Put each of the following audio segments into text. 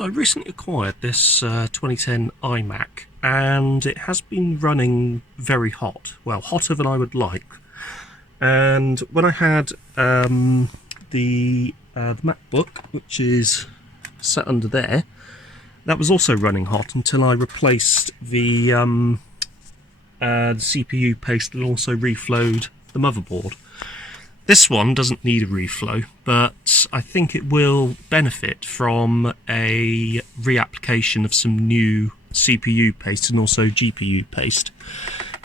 So I recently acquired this 2010 iMac, and it has been running very hot. Well, hotter than I would like. And when I had the MacBook, which is set under there, that was also running hot until I replaced the CPU paste and also reflowed the motherboard. This one doesn't need a reflow, but I think it will benefit from a reapplication of some new CPU paste and also GPU paste.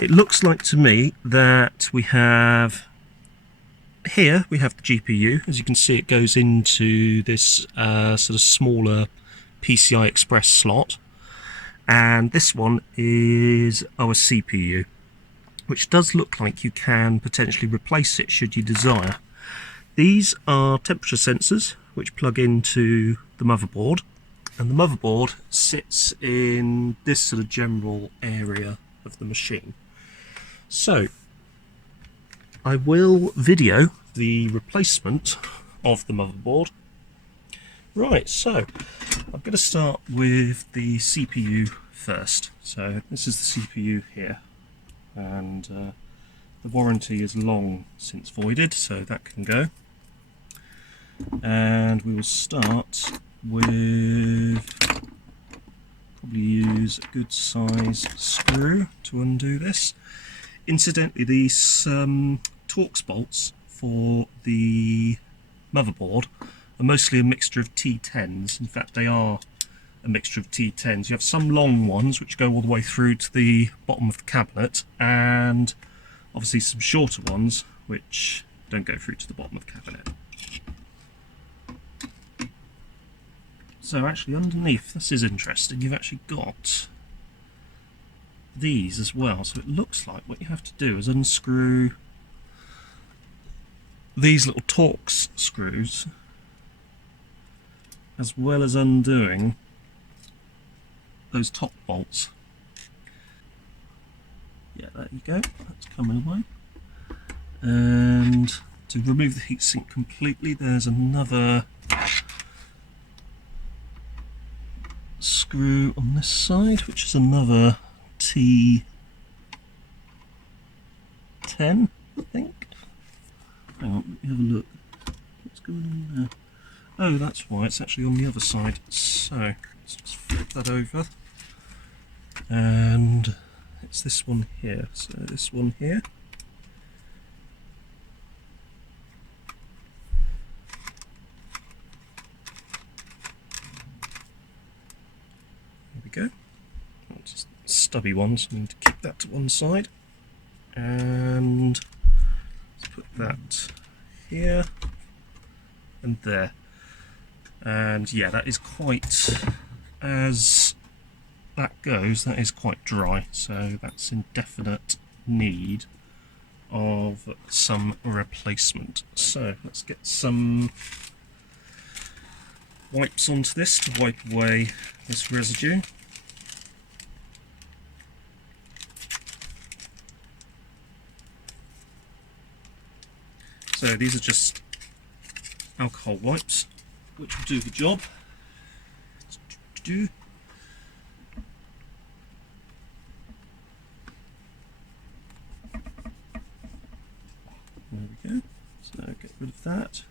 It looks like to me that we have the GPU. As you can see, it goes into this sort of smaller PCI Express slot, and this one is our CPU, which does look like you can potentially replace it should you desire. These are temperature sensors which plug into the motherboard, and the motherboard sits in this sort of general area of the machine. So I will video the replacement of the motherboard. Right, so I'm going to start with the CPU first. So this is the CPU here, and the warranty is long since voided, so that can go. And we will start with, probably use a good size screw to undo this. Incidentally, these Torx bolts for the motherboard are mostly a mixture of T10s. In fact, they are a mixture of T10s. You have some long ones which go all the way through to the bottom of the cabinet, and obviously some shorter ones which don't go through to the bottom of the cabinet. So actually underneath, this is interesting, you've actually got these as well. So it looks like what you have to do is unscrew these little Torx screws, as well as undoing those top bolts. Yeah, there you go, that's coming away. And to remove the heatsink completely, there's another screw on this side, which is another T10, I think. Hang on, let me have a look. What's going on there? Oh, that's why, it's actually on the other side. So, let's just flip that over. And it's this one here. So this one here. There we go. Just stubby one, so I need to keep that to one side. And let's put that here and there. And yeah, that is quite, as that goes, that is quite dry, so that's in definite need of some replacement. So let's get some wipes onto this to wipe away this residue. So these are just alcohol wipes, which will do the job. There we go. So get rid of that.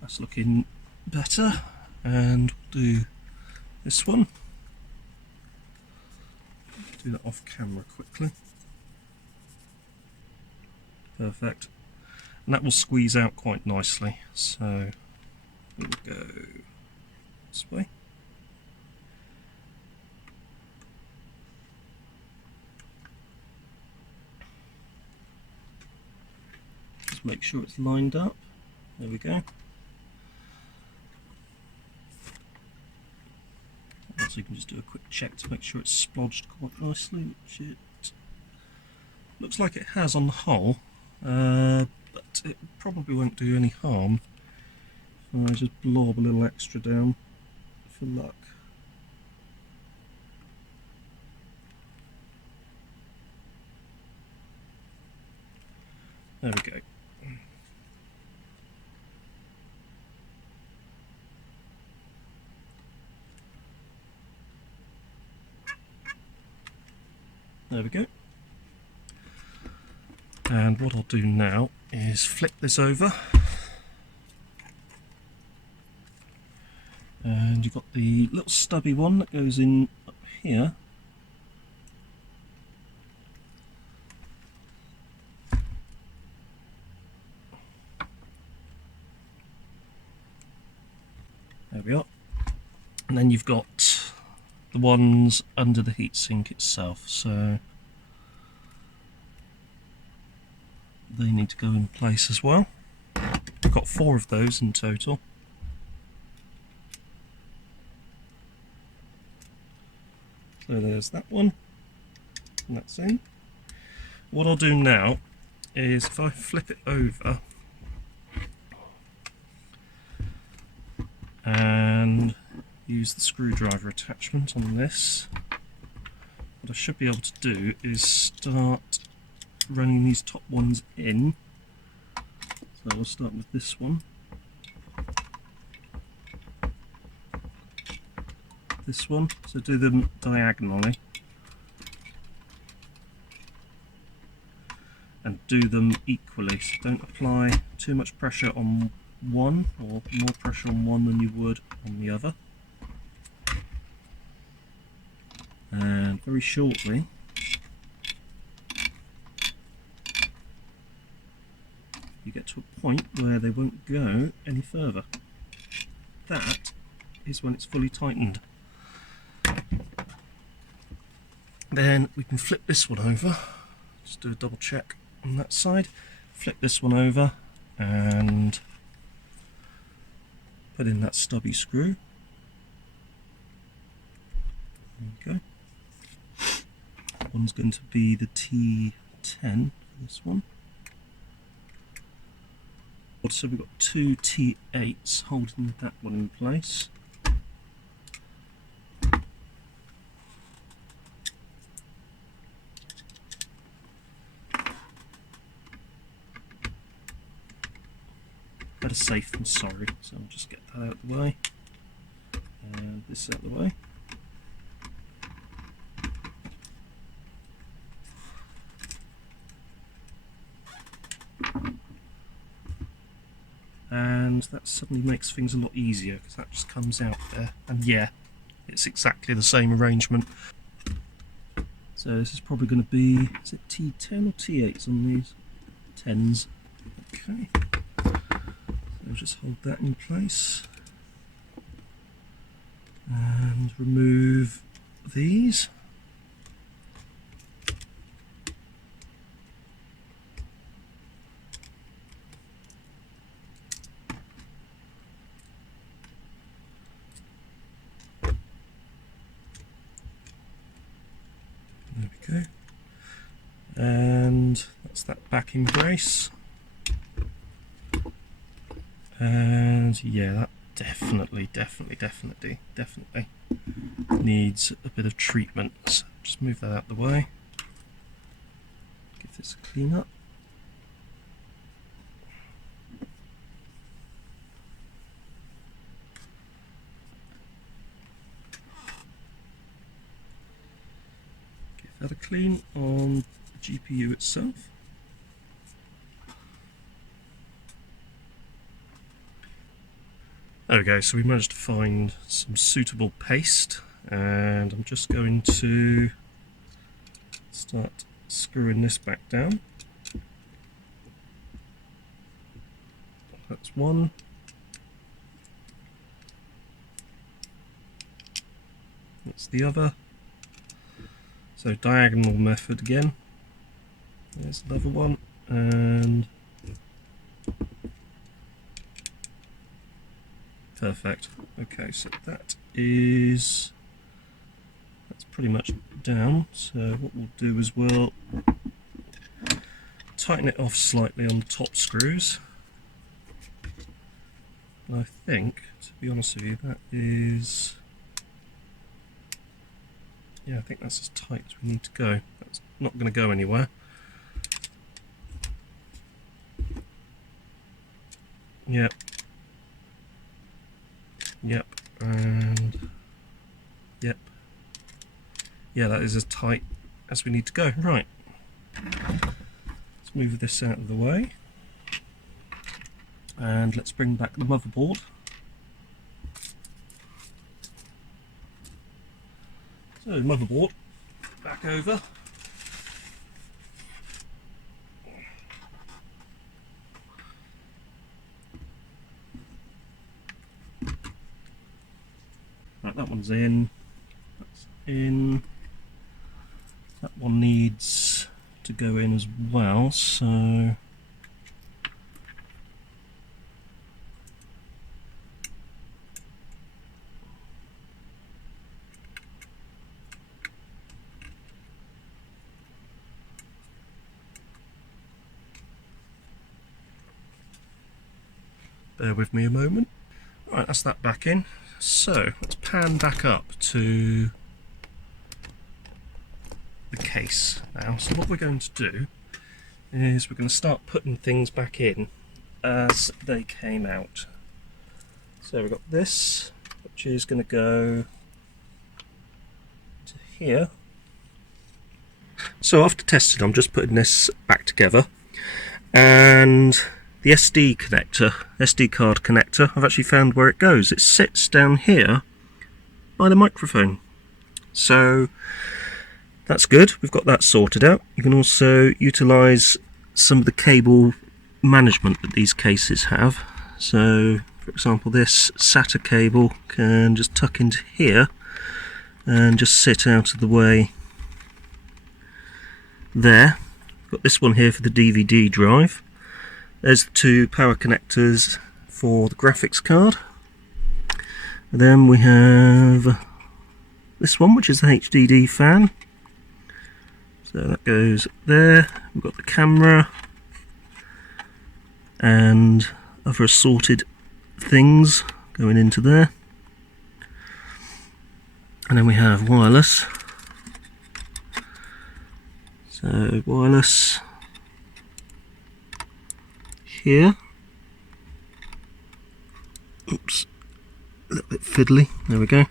That's looking better, and we'll do this one. Do that off camera quickly. Perfect. And that will squeeze out quite nicely. So we'll go this way. Just make sure it's lined up. There we go. So you can just do a quick check to make sure it's splodged quite nicely, which it looks like it has on the whole, but it probably won't do any harm if I just blob a little extra down for luck. There we go. There we go. And what I'll do now is flip this over. And you've got the little stubby one that goes in up here. There we are. And then you've got the ones under the heatsink itself, so they need to go in place as well. I've got 4 of those in total. So there's that one, and that's in. What I'll do now is if I flip it over and use the screwdriver attachment on this, what I should be able to do is start running these top ones in. So we'll start with this one, this one, so do them diagonally and do them equally, so don't apply too much pressure on one or more pressure on one than you would on the other. And very shortly you get to a point where they won't go any further. That is when it's fully tightened. Then we can flip this one over, just do a double check on that side, flip this one over and put in that stubby screw. There we go. That one's going to be the T10 for this one. So we've got 2 T8s holding that one in place. Better safe than sorry, so I'll just get that out of the way and this out of the way. And that suddenly makes things a lot easier because that just comes out there, and yeah, it's exactly the same arrangement. So this is probably going to be, is it T10 or T8s on these? 10s. Okay. I'll just hold that in place and remove these. There we go. And that's that backing brace. And yeah, that definitely needs a bit of treatment. So just move that out of the way. Give this a clean up. Give that a clean on the GPU itself. There we go, so we managed to find some suitable paste, and I'm just going to start screwing this back down. That's one. That's the other. So diagonal method again. There's another one, and perfect. Okay, so that's pretty much down. So what we'll do is we'll tighten it off slightly on the top screws. And I think, to be honest with you, that is, yeah, I think that's as tight as we need to go. That's not going to go anywhere. Yep. Yep. And yep. Yeah, that is as tight as we need to go. Right. Let's move this out of the way. And let's bring back the motherboard. So, motherboard back over. Right, that one's in. That's in. That one needs to go in as well, so bear with me a moment. Right, that's that back in. So let's pan back up to the case now. So what we're going to do is we're going to start putting things back in as they came out. So we've got this, which is going to go to here. So after testing, I'm just putting this back together, and the SD card connector, I've actually found where it goes. It sits down here by the microphone. So that's good, we've got that sorted out. You can also utilise some of the cable management that these cases have. So, for example, this SATA cable can just tuck into here and just sit out of the way there. Got this one here for the DVD drive. There's the two power connectors for the graphics card. And then we have this one, which is the HDD fan. So that goes there. We've got the camera and other assorted things going into there. And then we have wireless. So wireless here. Oops, a little bit fiddly. There we go.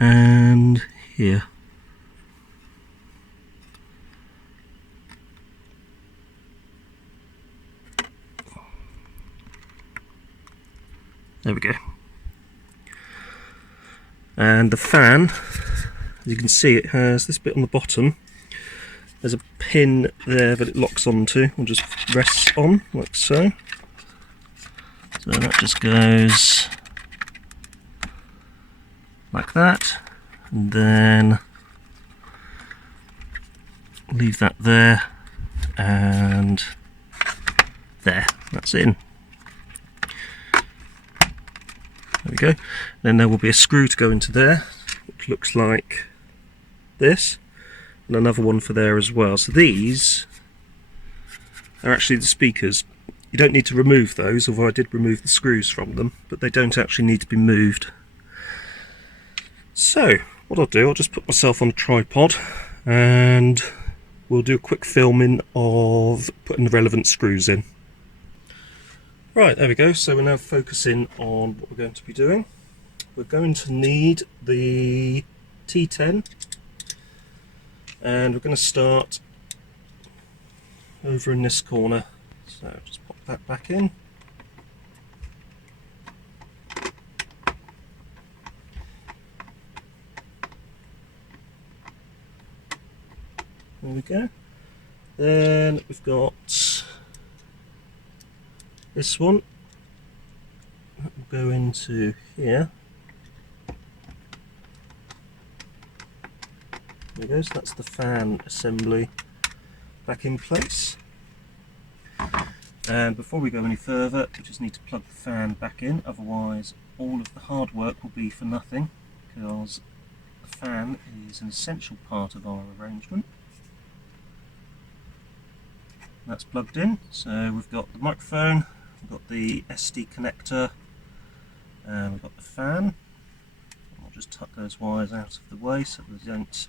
And here. There we go. And the fan, as you can see, it has this bit on the bottom. There's a pin there that it locks onto, or just rests on, like so. So that just goes like that, and then leave that there, and there, that's in. There we go. Then there will be a screw to go into there, which looks like this, and another one for there as well. So these are actually the speakers. You don't need to remove those, although I did remove the screws from them, but they don't actually need to be moved. So what I'll do, I'll just put myself on a tripod and we'll do a quick filming of putting the relevant screws in. Right, there we go. So we're now focusing on what we're going to be doing. We're going to need the T10, and we're going to start over in this corner. So just pop that back in. There we go. Then we've got this one. That will go into here. There we go, so that's the fan assembly back in place. And before we go any further, we just need to plug the fan back in, otherwise all of the hard work will be for nothing, because the fan is an essential part of our arrangement. That's plugged in, so we've got the microphone, we've got the SD connector, and we've got the fan. I'll just tuck those wires out of the way so they don't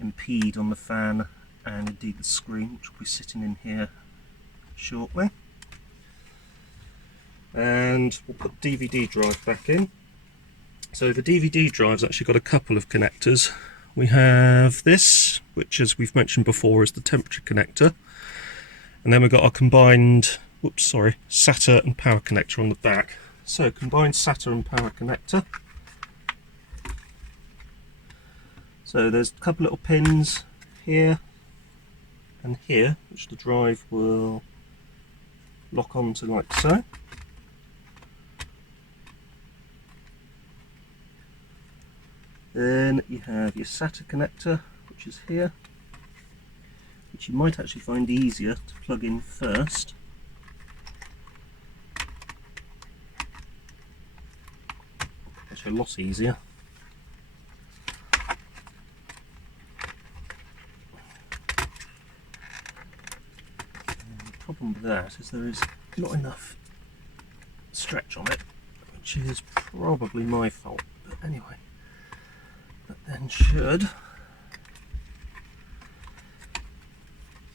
impede on the fan and indeed the screen, which will be sitting in here shortly. and we'll put the DVD drive back in. So the DVD drive's actually got a couple of connectors. We have this, which as we've mentioned before is the temperature connector, and then we've got our combined SATA and power connector on the back. So combined SATA and power connector. So there's a couple little pins here and here, which the drive will lock onto like so. Then you have your SATA connector, which is here, which you might actually find easier to plug in first. Actually a lot easier. And the problem with that is there is not enough stretch on it, which is probably my fault, but anyway. That then should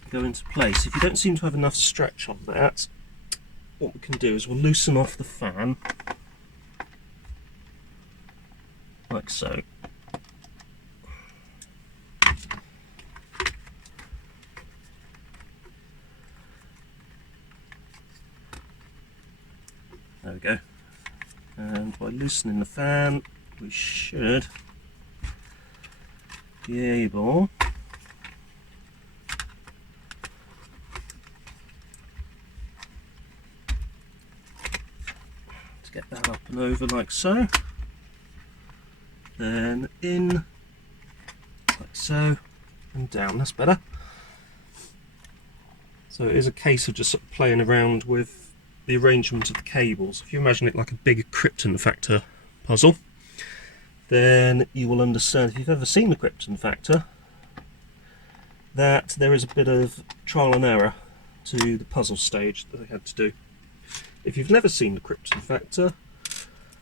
go into place. If you don't seem to have enough stretch on that, what we can do is we'll loosen off the fan like so. There we go. And by loosening the fan, we should be able to get that up and over like so, then in like so and down. That's better. So it is a case of just sort of playing around with the arrangement of the cables. If you imagine it like a big Krypton factor puzzle, then you will understand, if you've ever seen the Krypton factor, that there is a bit of trial and error to the puzzle stage that they had to do. If you've never seen the Krypton factor,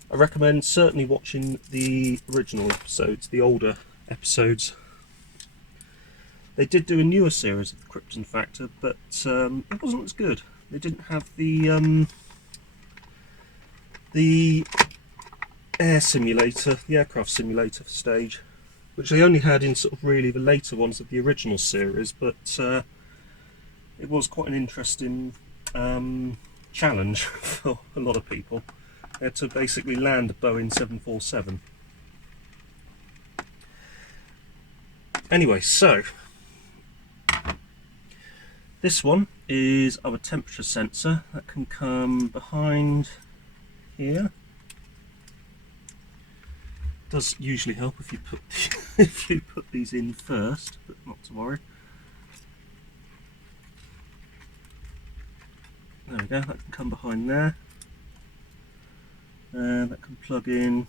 I recommend certainly watching the original episodes, the older episodes. They did do a newer series of the Krypton factor, but it wasn't as good. They didn't have the air simulator, the aircraft simulator stage, which they only had in sort of really the later ones of the original series, but it was quite an interesting challenge for a lot of people. They had to basically land a Boeing 747. Anyway, so this one is our temperature sensor that can come behind here. Does usually help if you put if you put these in first, but not to worry. There we go. That can come behind there, and that can plug in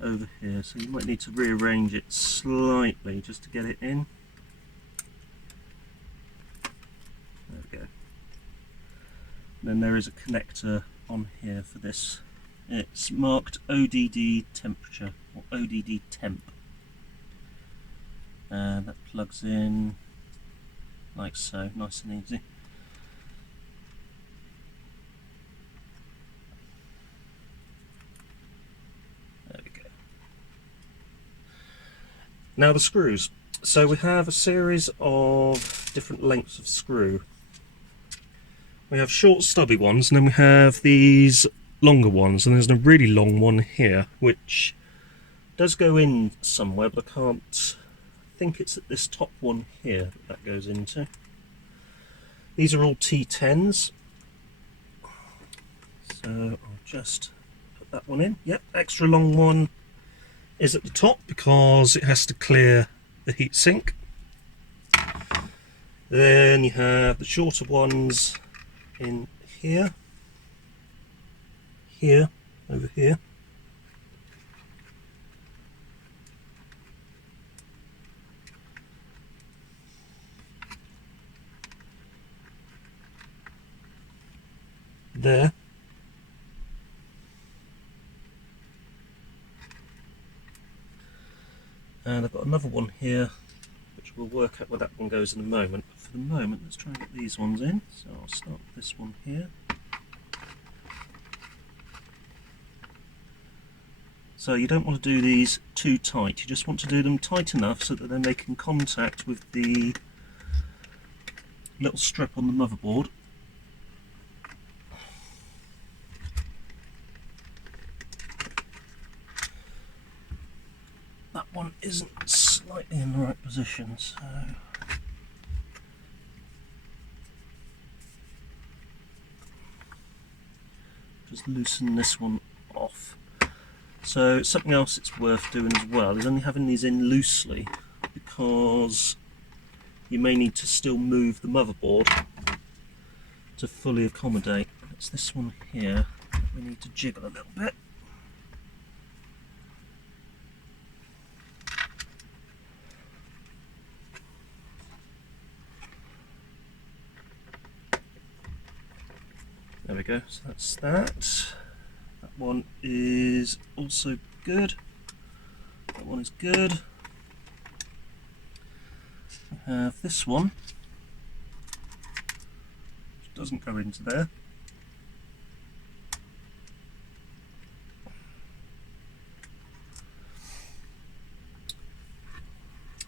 over here. So you might need to rearrange it slightly just to get it in. There we go. And then there is a connector on here for this. It's marked ODD temperature, or ODD temp, and that plugs in like so, nice and easy. There we go. Now the screws. So we have a series of different lengths of screw. We have short stubby ones, and then we have these longer ones, and there's a really long one here which does go in somewhere, but I can't think it's at this top one here that goes into. These are all T10s, so I'll just put that one in. Yep, extra long one is at the top because it has to clear the heat sink. Then you have the shorter ones in here, over here. There. And I've got another one here, which we'll work out where that one goes in a moment. But for the moment, let's try and get these ones in. So I'll start with this one here. So you don't want to do these too tight, you just want to do them tight enough so that they're making contact with the little strip on the motherboard. That one isn't slightly in the right position, so just loosen this one off. So something else it's worth doing as well is only having these in loosely, because you may need to still move the motherboard to fully accommodate. It's this one here that we need to jiggle a little bit. There we go, so that's that. That one is also good. That one is good. We have this one, which doesn't go into there.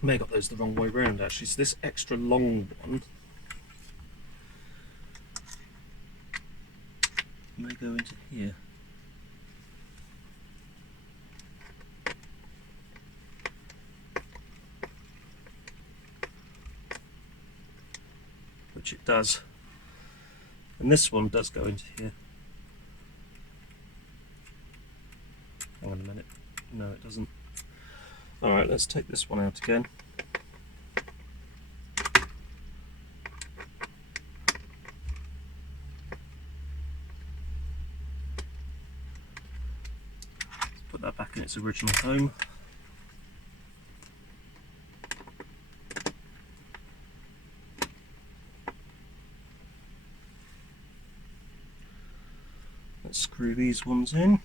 I may have got those the wrong way round actually, so this extra long one may go into here. Which it does. And this one does go into here. Hang on a minute. No, it doesn't. Alright, let's take this one out again. Put that back in its original home. Let's screw these ones in.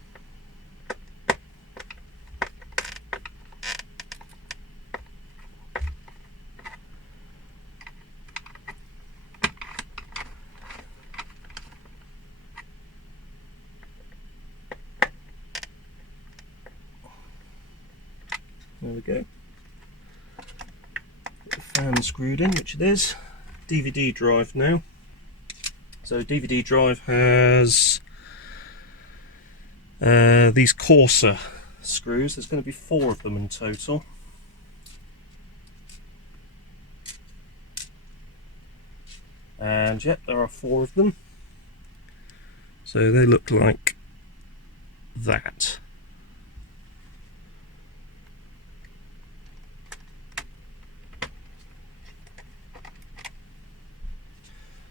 There we go. Get the fan screwed in, which it is. DVD drive now. So DVD drive has these coarser screws. There's going to be 4 of them in total. And yep, there are 4 of them. So they look like that.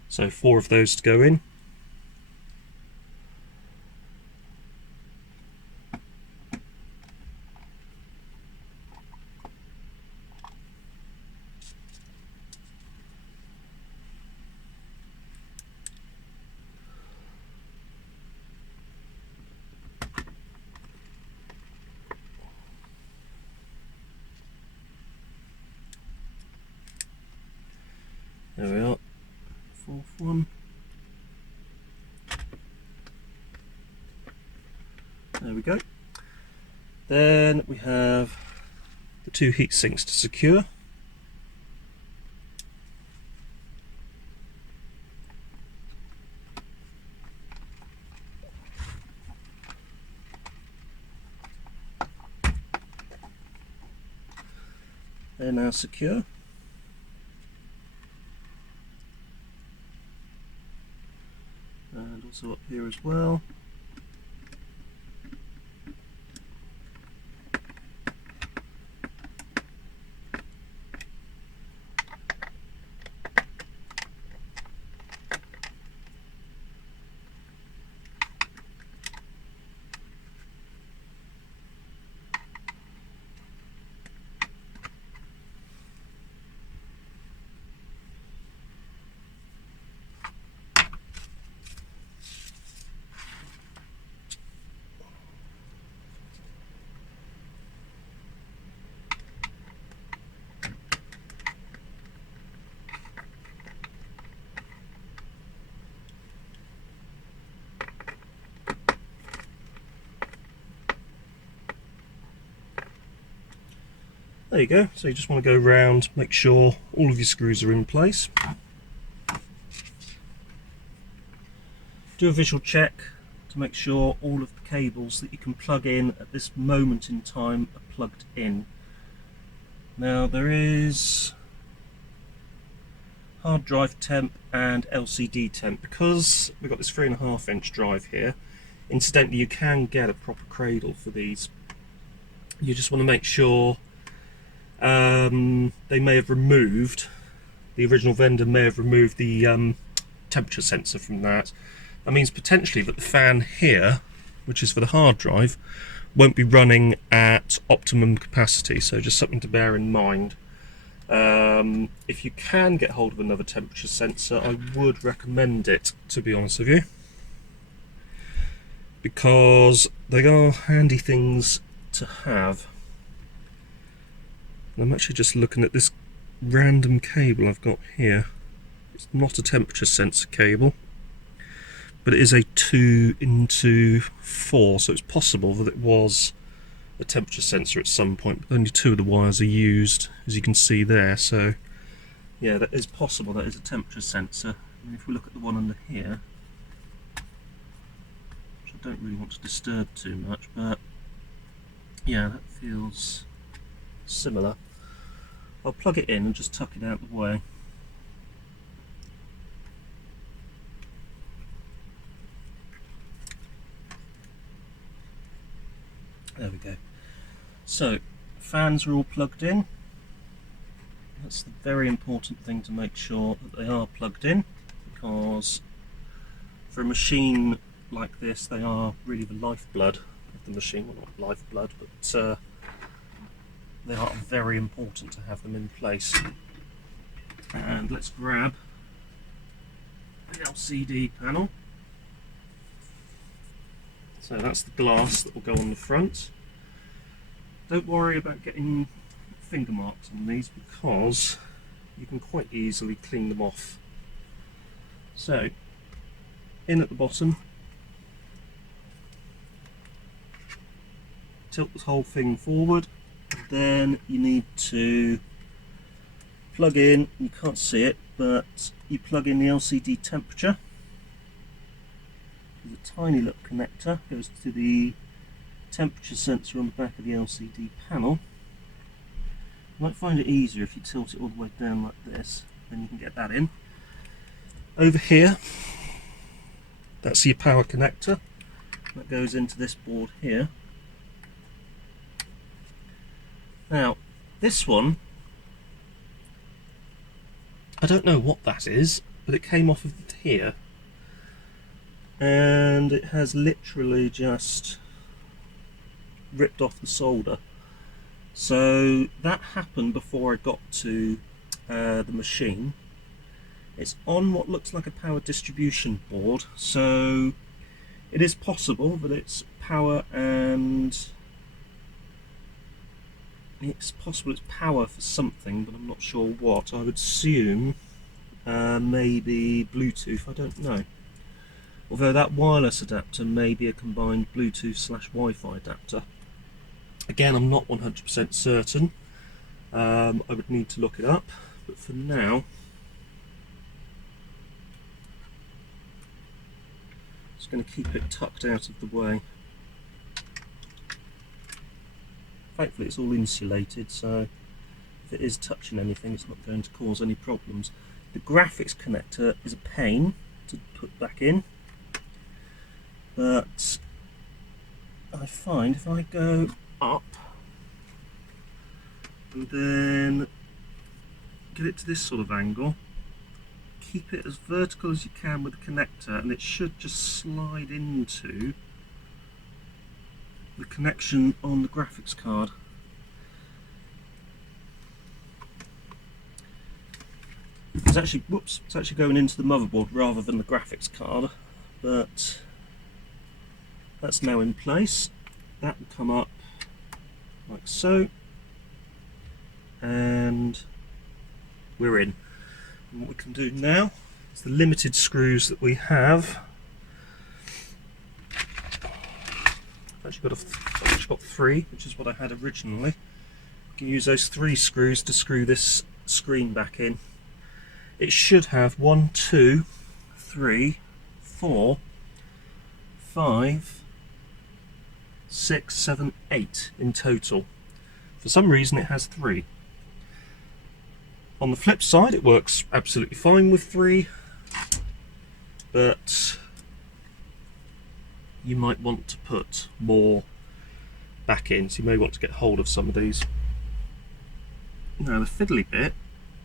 So 4 of those to go in. There we are. 4th one. There we go. Then we have the 2 heat sinks to secure. They're now secure. And also up here as well. There you go. So you just want to go around, make sure all of your screws are in place. Do a visual check to make sure all of the cables that you can plug in at this moment in time are plugged in. Now there is hard drive temp and LCD temp. Because we've got this 3.5 inch drive here, incidentally you can get a proper cradle for these. You just want to make sure they may have removed, the original vendor may have removed the temperature sensor from that. That means potentially that the fan here, which is for the hard drive, won't be running at optimum capacity, so just something to bear in mind. If you can get hold of another temperature sensor, I would recommend it, to be honest with you, because they are handy things to have. I'm actually just looking at this random cable I've got here. It's not a temperature sensor cable, but it is a 2x4, so it's possible that it was a temperature sensor at some point, but only 2 of the wires are used, as you can see there. So yeah, that is possible, that is a temperature sensor. And if we look at the one under here, which I don't really want to disturb too much, but yeah, that feels similar. I'll plug it in and just tuck it out of the way. There we go. So, fans are all plugged in. That's the very important thing, to make sure that they are plugged in, because for a machine like this, they are really the lifeblood of the machine. Well, not lifeblood, but they are very important to have them in place. And let's grab the LCD panel. So that's the glass that will go on the front. Don't worry about getting finger marks on these, because you can quite easily clean them off. So, in at the bottom, tilt this whole thing forward. Then you need to plug in, you can't see it, but you plug in the LCD temperature. There's a tiny little connector, goes to the temperature sensor on the back of the LCD panel. You might find it easier if you tilt it all the way down like this, then you can get that in. Over here, that's your power connector, that goes into this board here. Now, this one, I don't know what that is, but it came off of here, and it has literally just ripped off the solder. So that happened before I got to the machine. It's on what looks like a power distribution board, so it is possible that it's power, and it's possible it's power for something, but I'm not sure what. I would assume maybe Bluetooth, I don't know. Although that wireless adapter may be a combined Bluetooth/Wi-Fi adapter. Again, I'm not 100% certain. I would need to look it up, but for now, just going to keep it tucked out of the way. Thankfully it's all insulated, so if it is touching anything, it's not going to cause any problems. The graphics connector is a pain to put back in, but I find if I go up and then get it to this sort of angle, keep it as vertical as you can with the connector, and it should just slide into the connection on the graphics card. It's actually, whoops, it's actually going into the motherboard rather than the graphics card, but that's now in place. That will come up like so, and we're in. And what we can do now is the limited screws that we have. I've actually got 3, which is what I had originally. You use those 3 screws to screw this screen back in. It should have 1, 2, 3, 4, 5, 6, 7, 8 in total. For some reason it has 3. On the flip side, it works absolutely fine with 3, but you might want to put more back in, so you may want to get hold of some of these. Now the fiddly bit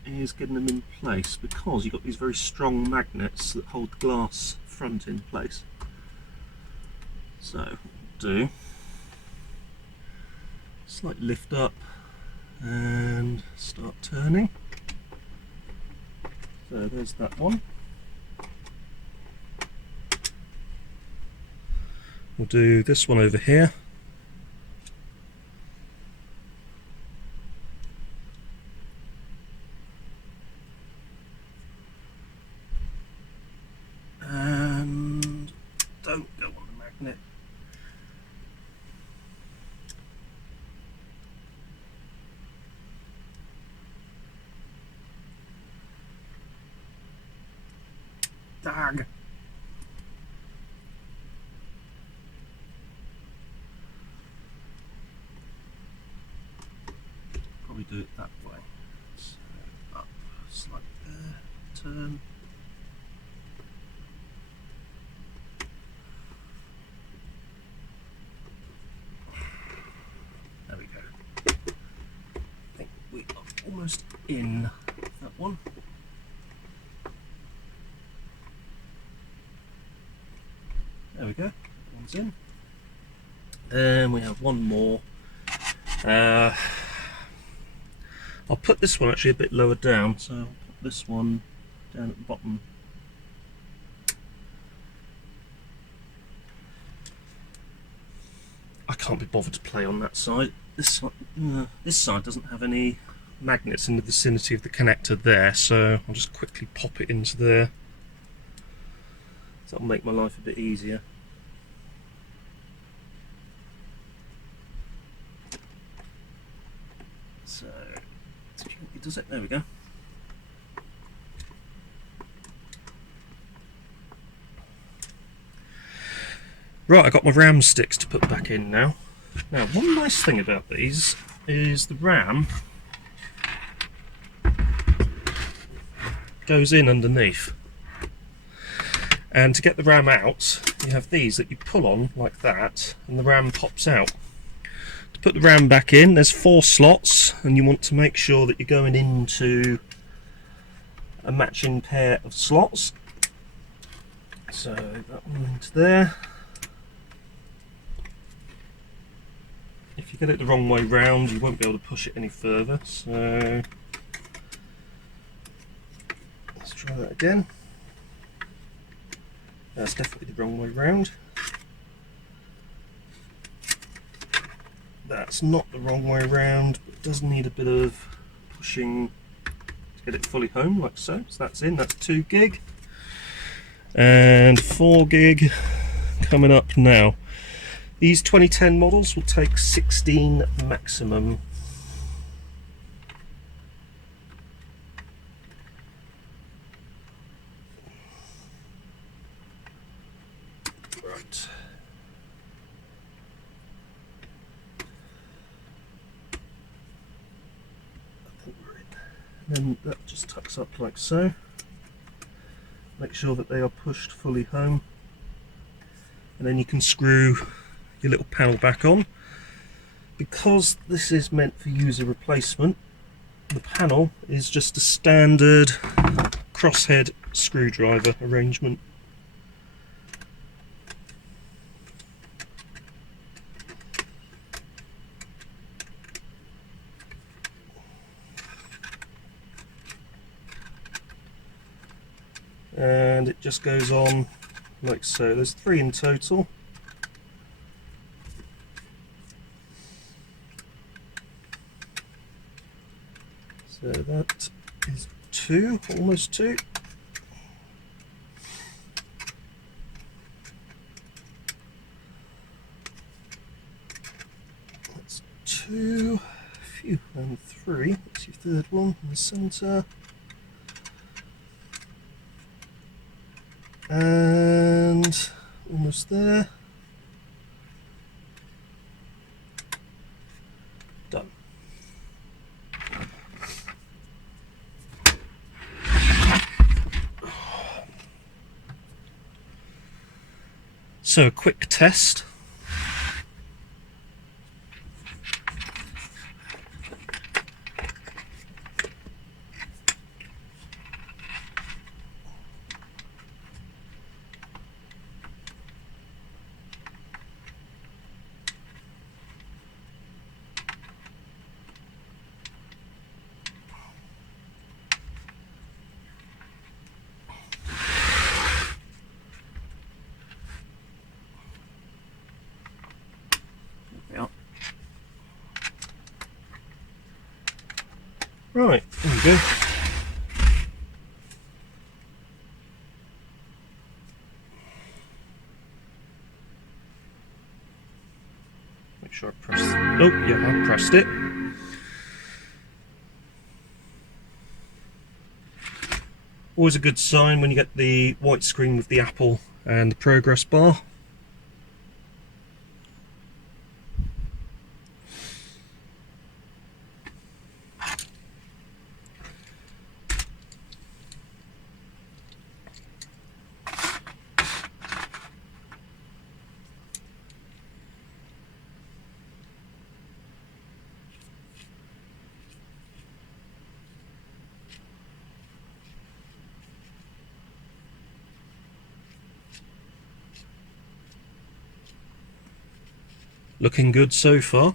is getting them in place, because you've got these very strong magnets that hold the glass front in place. So what we'll do, slight lift up and start turning. So there's that one. We'll do this one over here. And don't go on the magnet. Dag. Probably do it that way. So up, slightly there, turn. There we go. I think we are almost in that one. There we go, one's in. Then we have one more. I'll put this one actually a bit lower down, so I'll put this one down at the bottom. I can't be bothered to play on that side. This side doesn't have any magnets in the vicinity of the connector there, so I'll just quickly pop it into there. That'll make my life a bit easier. So, does it? There we go. Right, I've got my RAM sticks to put back in now. Now, one nice thing about these is the RAM goes in underneath. And to get the RAM out, you have these that you pull on like that, and the RAM pops out. To put the RAM back in, there's 4 slots, and you want to make sure that you're going into a matching pair of slots. So that one into there. If you get it the wrong way round, you won't be able to push it any further. So let's try that again. That's definitely the wrong way round. That's not the wrong way round, but it does need a bit of pushing to get it fully home, like so. So that's in, that's 2 gig. And 4 gig coming up now. These 2010 models will take 16 maximum. Right. I think we're in. And then that just tucks up like so. Make sure that they are pushed fully home. And then you can screw your little panel back on. Because this is meant for user replacement, the panel is just a standard crosshead screwdriver arrangement. And it just goes on like so. There's 3 in total. So that is 2, almost 2. That's 2, a Phew, and 3. That's your third one in the centre. And almost there. Done. So a quick test. Right, there we go. Make sure I press. Oh, yeah, I pressed it. Always a good sign when you get the white screen with the Apple and the progress bar. Looking good so far.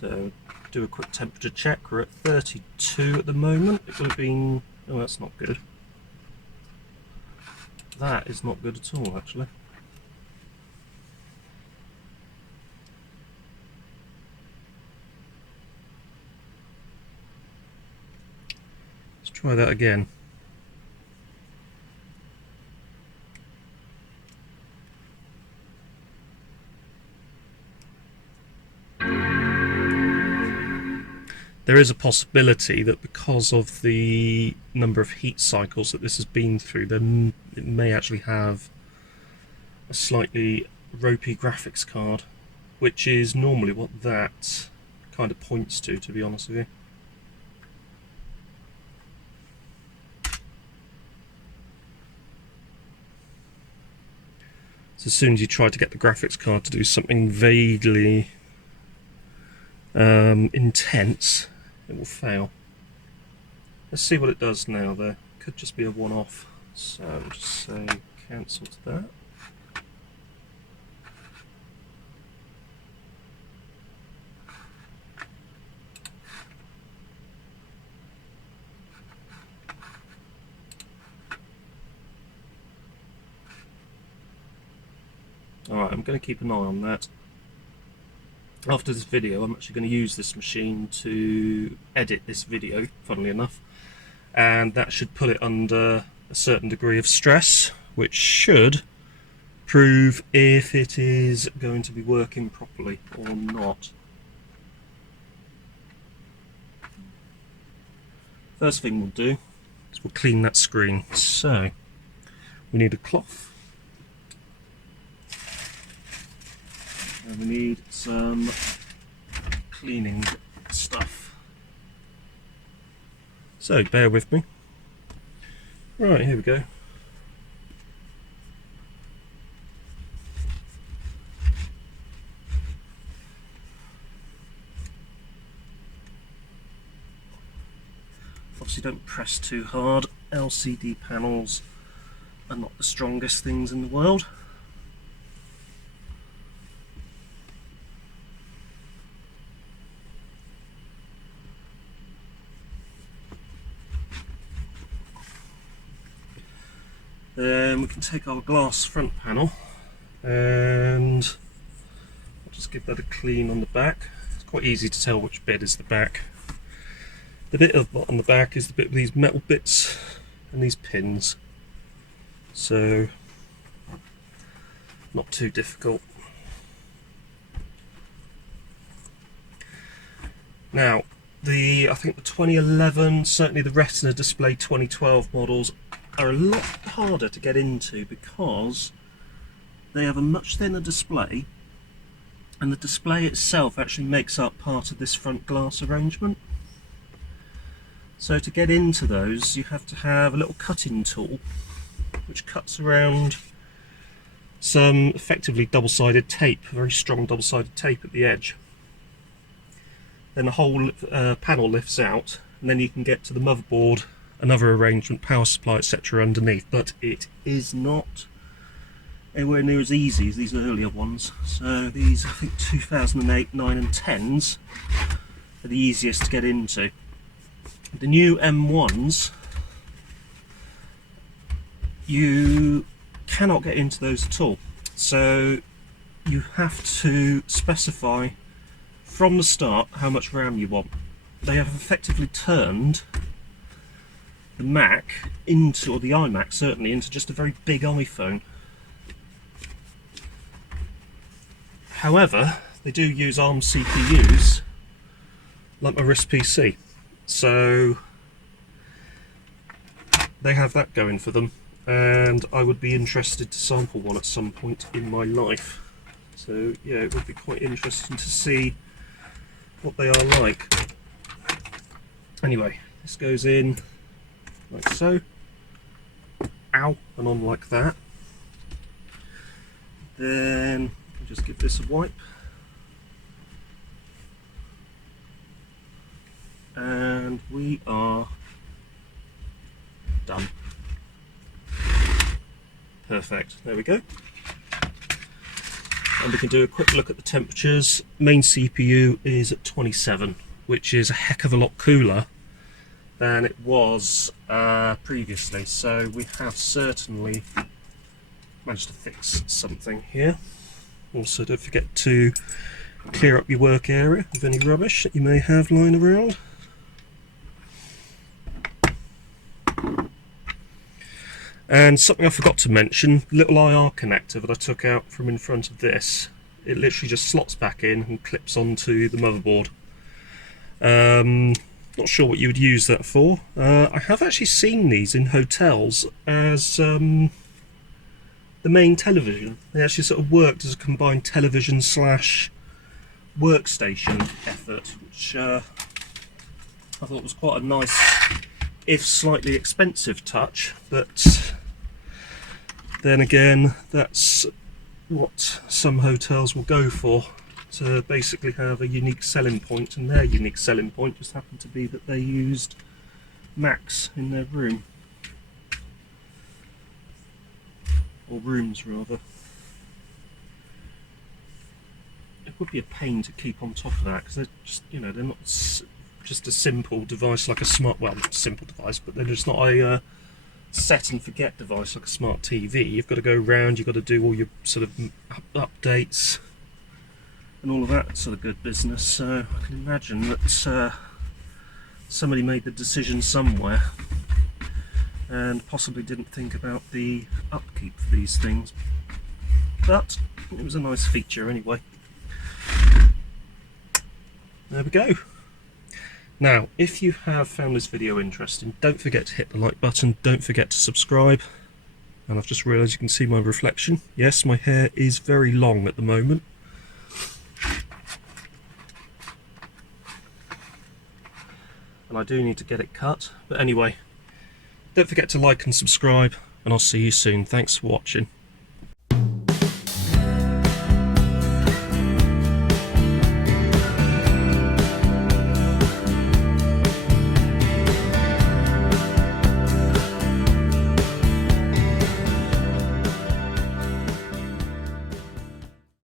So, do a quick temperature check. We're at 32 at the moment. It would have been... oh, that's not good. That is not good at all, actually. Let's try that again. There is a possibility that because of the number of heat cycles that this has been through, then it may actually have a slightly ropey graphics card, which is normally what that kind of points to be honest with you. So as soon as you try to get the graphics card to do something vaguely intense, it will fail. Let's see what it does now though. Could just be a one-off. So I'll just say cancel to that. Alright, I'm going to keep an eye on that. After this video, I'm actually going to use this machine to edit this video, funnily enough, and that should put it under a certain degree of stress, which should prove if it is going to be working properly or not. First thing we'll do is we'll clean that screen. So, we need a cloth. And we need some cleaning stuff. So bear with me. Right, here we go. Obviously don't press too hard. LCD panels are not the strongest things in the world. Then we can take our glass front panel and I'll just give that a clean on the back. It's quite easy to tell which bit is the back. The bit on the back is the bit with these metal bits and these pins. So, not too difficult. Now, I think the 2011, certainly the Retina Display 2012 models are a lot harder to get into because they have a much thinner display, and the display itself actually makes up part of this front glass arrangement. So to get into those, you have to have a little cutting tool which cuts around some effectively double-sided tape, very strong double-sided tape at the edge. Then the whole panel lifts out, and then you can get to the motherboard, another arrangement, power supply, etc. underneath. But it is not anywhere near as easy as these earlier ones. So these, I think 2008, 9 and 10s are the easiest to get into. The new M1s, you cannot get into those at all. So you have to specify from the start how much RAM you want. They have effectively turned the Mac into, or the iMac certainly, into just a very big iPhone. However, they do use ARM CPUs like my RISC PC, so they have that going for them, and I would be interested to sample one at some point in my life. So yeah, it would be quite interesting to see what they are like. Anyway, this goes in like so, ow, and on like that. Then I'll just give this a wipe, and we are done. Perfect, there we go. And we can do a quick look at the temperatures. Main CPU is at 27, which is a heck of a lot cooler than it was previously. So we have certainly managed to fix something here. Also, don't forget to clear up your work area of any rubbish that you may have lying around. And something I forgot to mention, little IR connector that I took out from in front of this, it literally just slots back in and clips onto the motherboard. Not sure what you would use that for. I have actually seen these in hotels as the main television. They actually sort of worked as a combined television slash workstation effort, which I thought was quite a nice, if slightly expensive touch, but then again, that's what some hotels will go for, to basically have a unique selling point, and their unique selling point just happened to be that they used Macs in their room, or rooms rather. It would be a pain to keep on top of that, because they're just, you know, they're not just a simple device like a smart, well, not a simple device, but they're just not a set and forget device like a smart TV. You've got to go around, you've got to do all your sort of updates and all of that sort of good business. So I can imagine that somebody made the decision somewhere and possibly didn't think about the upkeep for these things, but it was a nice feature anyway. There we go. Now, if you have found this video interesting, don't forget to hit the like button, don't forget to subscribe. And I've just realised you can see my reflection. Yes, my hair is very long at the moment. And I do need to get it cut. But anyway, don't forget to like and subscribe, and I'll see you soon. Thanks for watching.